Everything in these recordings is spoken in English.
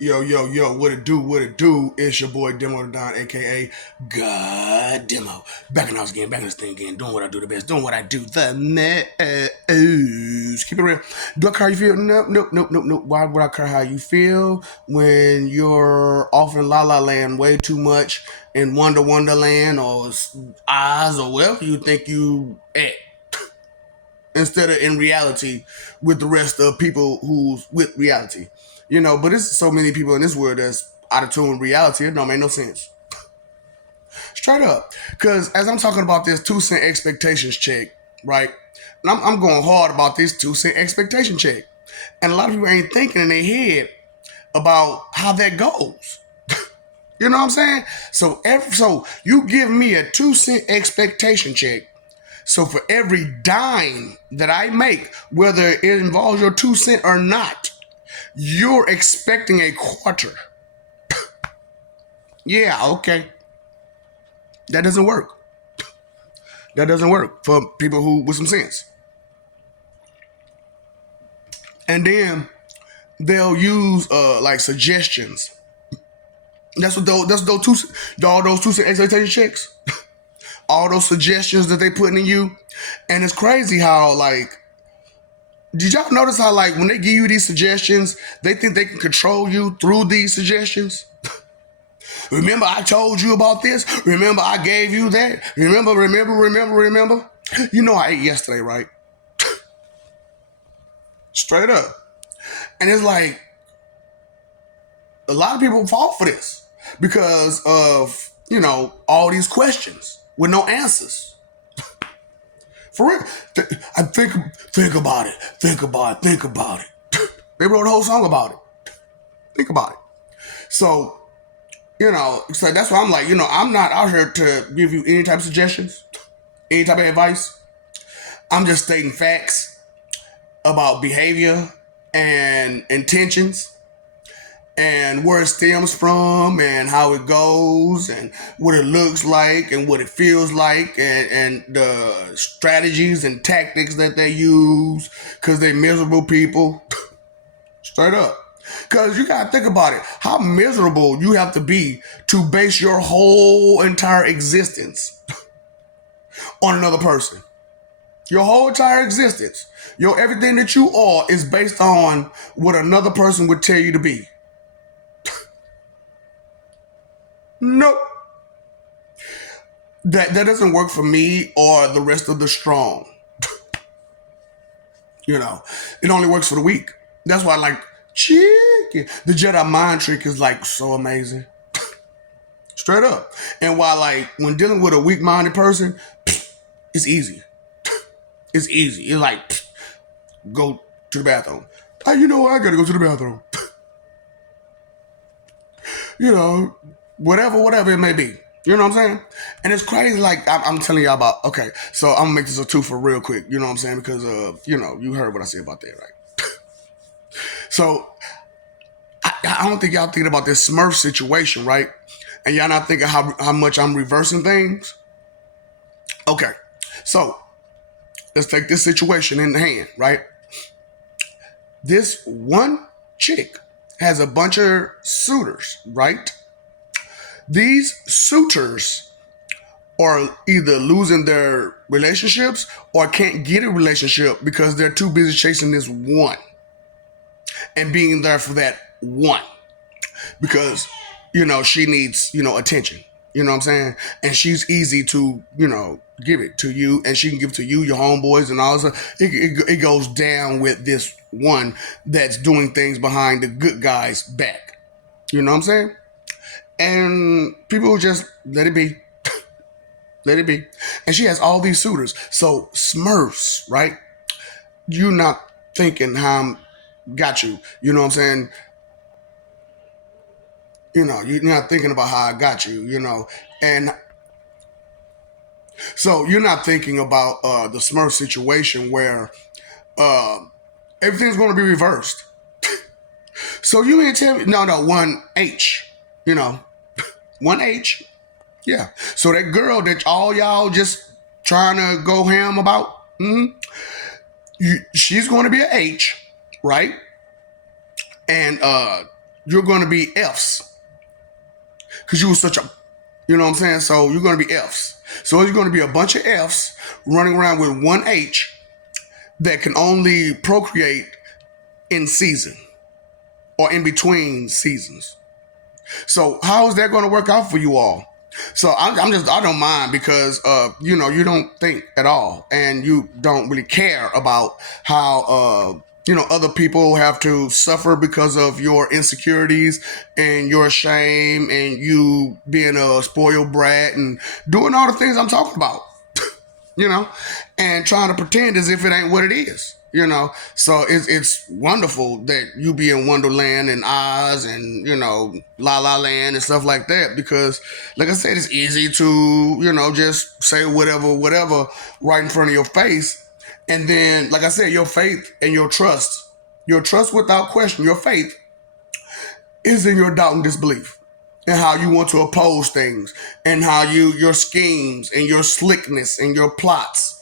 Yo, yo, yo, what it do, what it do? It's your boy Demo the Don, aka God Demo. Back in the house again, back in this thing again, doing what I do the best, doing what I do the most. Keep it real. Do I care how you feel? Nope, nope, nope, nope, nope. Why would I care how you feel when you're off in La La Land way too much in Wonderland or Oz or wherever you think you at? Instead of in reality with the rest of people who's with reality. But it's so many people in this world that's out of tune with reality, it don't make no sense. Straight up. Because as I'm talking about this 2 cent expectations check, right? And I'm going hard about this 2 cent expectation check. And a lot of people ain't thinking in their head about how that goes. You know what I'm saying? So you give me a 2 cent expectation check. So for every dime that I make, whether it involves your 2 cent or not, you're expecting a quarter. Yeah, okay. That doesn't work. That doesn't work for people who with some sense. And then they'll use like suggestions. All those 2 cent expectation checks. All those suggestions that they putting in you. And it's crazy how like did y'all notice how like when they give you these suggestions, they think they can control you through these suggestions? Remember I told you about this? Remember I gave you that? Remember? You know I ate yesterday, right? Straight up. And it's like a lot of people fall for this because of, all these questions with no answers. For real. I think about it. Think about it. They wrote a whole song about it. Think about it. So, so that's why I'm like, I'm not out here to give you any type of suggestions, any type of advice. I'm just stating facts about behavior and intentions and where it stems from and how it goes and what it looks like and what it feels like and the strategies and tactics that they use because they're miserable people. Straight up. Because you got to think about it. How miserable you have to be to base your whole entire existence on another person. Your whole entire existence. Everything that you are is based on what another person would tell you to be. Nope. That doesn't work for me or the rest of the strong. It only works for the weak. That's why I like chicken. The Jedi mind trick is like so amazing. Straight up. And while like when dealing with a weak-minded person, it's easy. It's easy. It's like go to the bathroom. Oh, you know what? I gotta go to the bathroom. Whatever it may be. You know what I'm saying? And it's crazy. Like I'm telling y'all about. Okay, so I'm gonna make this a two for real quick. You know what I'm saying? Because you heard what I said about that, right? So I don't think y'all thinking about this Smurf situation, right? And y'all not thinking how much I'm reversing things. Okay, so let's take this situation in the hand, right? This one chick has a bunch of suitors, right? These suitors are either losing their relationships or can't get a relationship because they're too busy chasing this one and being there for that one because, she needs, attention. You know what I'm saying? And she's easy to, give it to you and she can give it to you, your homeboys and all this. It goes down with this one that's doing things behind the good guy's back. You know what I'm saying? And people just let it be. Let it be. And she has all these suitors. So Smurfs, right? You not thinking how I'm got you. You know what I'm saying? You're not thinking about how I got you, And so you're not thinking about the Smurf situation where uh, everything's going to be reversed. So you ain't tell me, no, 1H, 1H. Yeah. So that girl that all y'all just trying to go ham about, she's going to be an H, right? And you're going to be Fs because you were such a, you know what I'm saying? So you're going to be Fs. So you're going to be a bunch of Fs running around with one H that can only procreate in season or in between seasons. So how is that going to work out for you all? So I don't mind because you don't think at all, and you don't really care about how other people have to suffer because of your insecurities and your shame and you being a spoiled brat and doing all the things I'm talking about. And trying to pretend as if it ain't what it is. So it's wonderful that you be in Wonderland and Oz and La La Land and stuff like that, because like I said, it's easy to just say whatever right in front of your face, and then like I said, your faith and your trust without question, your faith is in your doubt and disbelief and how you want to oppose things and how your schemes and your slickness and your plots.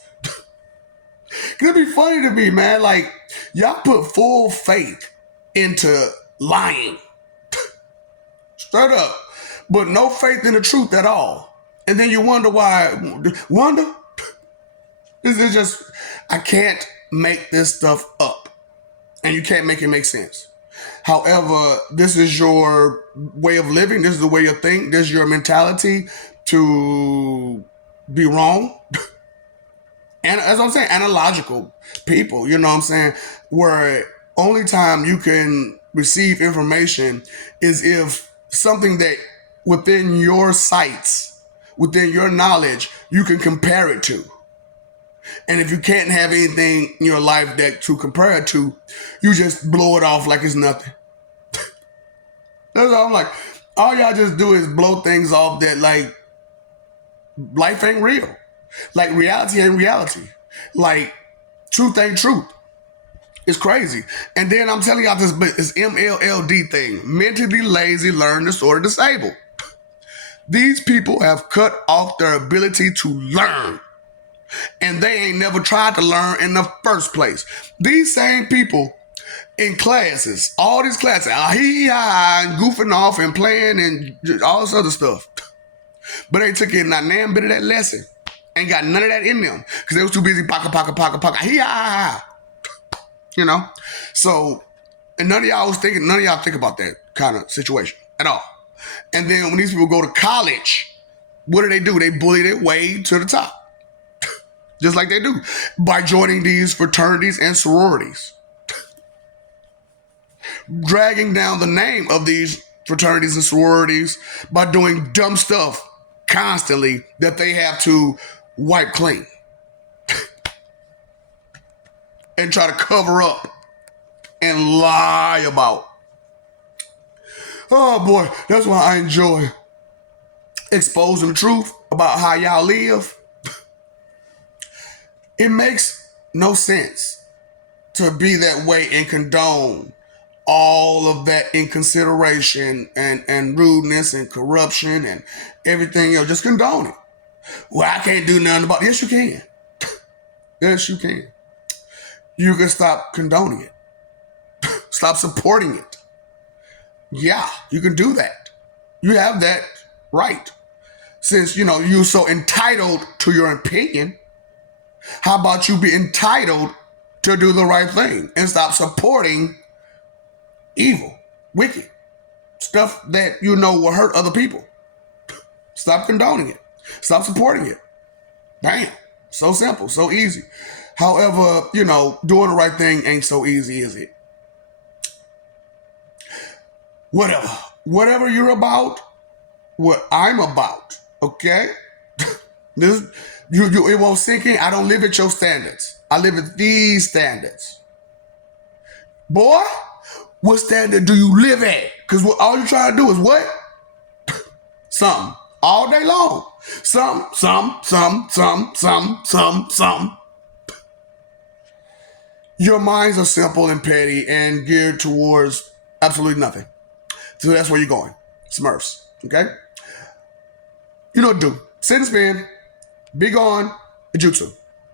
It'd be funny to me, man. Like, y'all put full faith into lying. Straight up. But no faith in the truth at all. And then you wonder why. Wonder? This is just, I can't make this stuff up. And you can't make it make sense. However, this is your way of living. This is the way you think. This is your mentality to be wrong. And as I'm saying, analogical people, you know what I'm saying? Where only time you can receive information is if something that within your sights, within your knowledge, you can compare it to. And if you can't have anything in your life that to compare it to, you just blow it off like it's nothing. That's all I'm like. All y'all just do is blow things off that like life ain't real. Like reality ain't reality. Like truth ain't truth. It's crazy. And then I'm telling y'all this MLLD thing. Mentally lazy, learn, disorder, disabled. These people have cut off their ability to learn. And they ain't never tried to learn in the first place. These same people in classes, all these classes, and goofing off and playing and all this other stuff. But they took in not damn bit of that lesson. Ain't got none of that in them because they was too busy paka. So, and none of y'all think about that kind of situation at all. And then when these people go to college, what do? They bully their way to the top. Just like they do by joining these fraternities and sororities. Dragging down the name of these fraternities and sororities by doing dumb stuff constantly that they have to wipe clean and try to cover up and lie about. Oh boy, that's why I enjoy exposing the truth about how y'all live. It makes no sense to be that way and condone all of that inconsideration and rudeness and corruption and everything else. Just condone it. Well, I can't do nothing about it. Yes, you can. Yes, you can. You can stop condoning it. Stop supporting it. Yeah, you can do that. You have that right. Since, you're so entitled to your opinion, how about you be entitled to do the right thing and stop supporting evil, wicked stuff that will hurt other people? Stop condoning it. Stop supporting it. Bam. So simple, so easy. However, doing the right thing ain't so easy, is it? Whatever you're about, what I'm about, okay? It won't sink in. I don't live at your standards. I live at these standards. Boy, what standard do you live at? Because all you trying to do is what? Something. All day long. Some. Your minds are simple and petty and geared towards absolutely nothing. So that's where you're going. Smurfs. Okay? You know what to do. Sit and spin. Be gone. Jutsu.